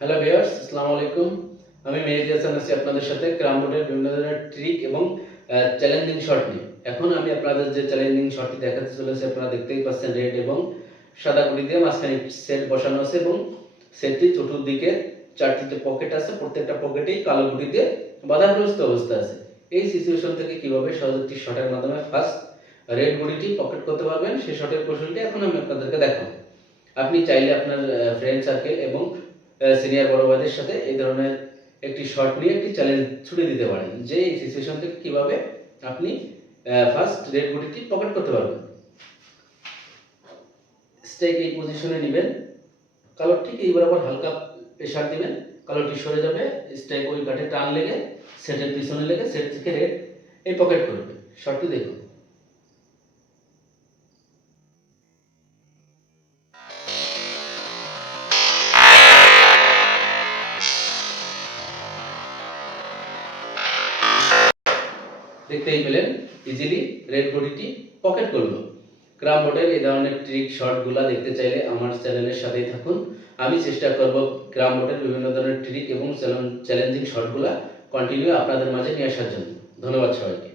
Hello viewers, আসসালামু আলাইকুম। আমি মেহেদী হাসান আছি আপনাদের সাথে ক্রাম বোর্ডের বিভিন্ন ধরনের ট্রিক এবং চ্যালেঞ্জিং শট নিয়ে। এখন আমি আপনাদের যে চ্যালেঞ্জিং শটটি দেখাতে চলেছি, আপনারা দেখতেই পাচ্ছেন রেড এবং সাদা গুটি দিয়ে মাঝখানে সেট বসানো আছে এবং সেটটি চতুর্দিকে চারটিতে পকেট আছে, প্রত্যেকটা পকেটেই কালো গুটি দিয়ে বাধাগ্রস্ত অবস্থা আছে। এই সিচুয়েশন থেকে কিভাবে সহজ একটি শটের মাধ্যমে ফার্স্ট রেড গুটিটি পকেট করতে পারবেন, সেই শটের কৌশলটি এখন আমি আপনাদেরকে দেখাবো। আপনি চাইলে আপনার ফ্রেন্ড সার্কেল এবং সিনিয়র বড় ভাইদের সাথে এই ধরনের একটি শট নিয়ে একটি চ্যালেঞ্জ ছুড়ে দিতে পারেন যে এই সিচুয়েশন থেকে কিভাবে আপনি ফার্স্ট রেড গুটিটি পকেট করতে পারবেন। স্ট্রাইক এই পজিশনে নেবেন, কালো ঠিক এই বরাবর হালকা প্রেশার দিবেন, কালোটি সরে যাবে, স্ট্রাইক ওই কাঠে টান লেগে সেটের পিছনে লেগে সেট থেকে রেড এই পকেট করবে। শটটি দেখুন। দেখতেই পেলেন ইজিলি রেড গুটিটি পকেট করলো। ক্রাম বোর্ডের এই ধরনের ট্রিক শটগুলো দেখতে চাইলে আমার চ্যানেলের সাথেই থাকুন। আমি চেষ্টা করব ক্রাম বোর্ডের বিভিন্ন ধরনের ট্রিক এবং চ্যালেঞ্জিং শটগুলো কন্টিনিউ আপনাদের মাঝে নিয়ে আসার জন্য। ধন্যবাদ সবাইকে।